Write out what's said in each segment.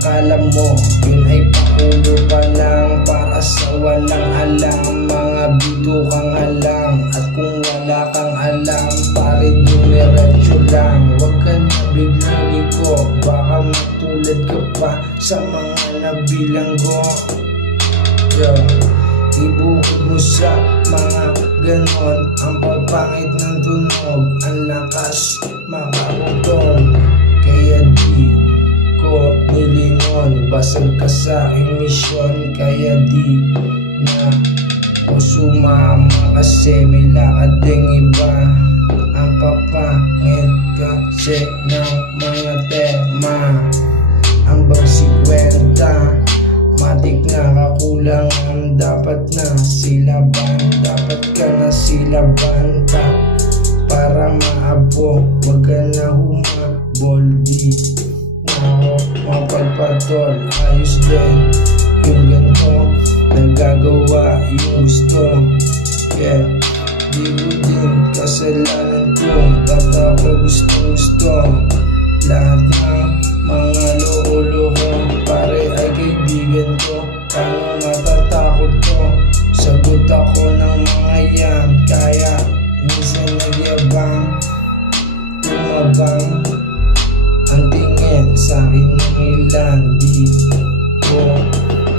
akala mo yun ay pakulo pa lang para sa walang alam. Mga bidukang alam, at kung wala kang alam, pare dumiretso lang. Huwag ka na biglang liko, baka matulad ka pa sa mga nabilanggo. Ibuhod mo sa mga ganon ang pagpangit ng tunog, ang lakas makakutong. Kaya di ko nilingon, basag ka sa emisyon. Kaya di na ko sumama kasi may lakad ding iba. Ang papangit kasi ng mga tema, ang bagsikwenta matik na kakulangan. Dapat na silaban, dapat ka na silaban para maabo. Wag ka na humabol, di na ako mapagpatol. Ayos din yung ganito, nagagawa yung gusto. Yeah, di ko din kasalanan kung ba't ako gusto. Lahat ng mga loko-loko pare ay kaibigan ko. Paano matatakot ko? Sagot ako ng mga yan. Kaya minsan nagyabang, tumabang ang tingin sa akin ng ilan. Di ko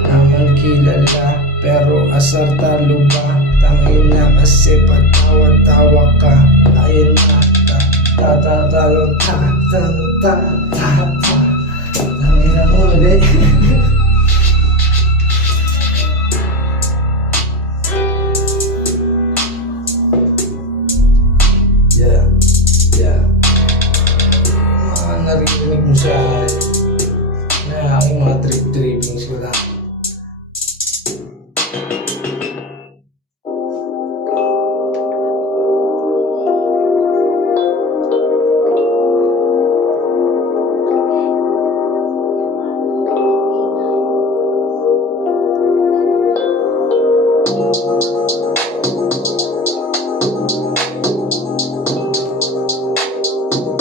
naman kilala, pero asar talo ba? Tangin na kasi patawa-tawa ka. Ayun na, tatatalong tangin na mo ulit. Yeah. Mga narinig mo sa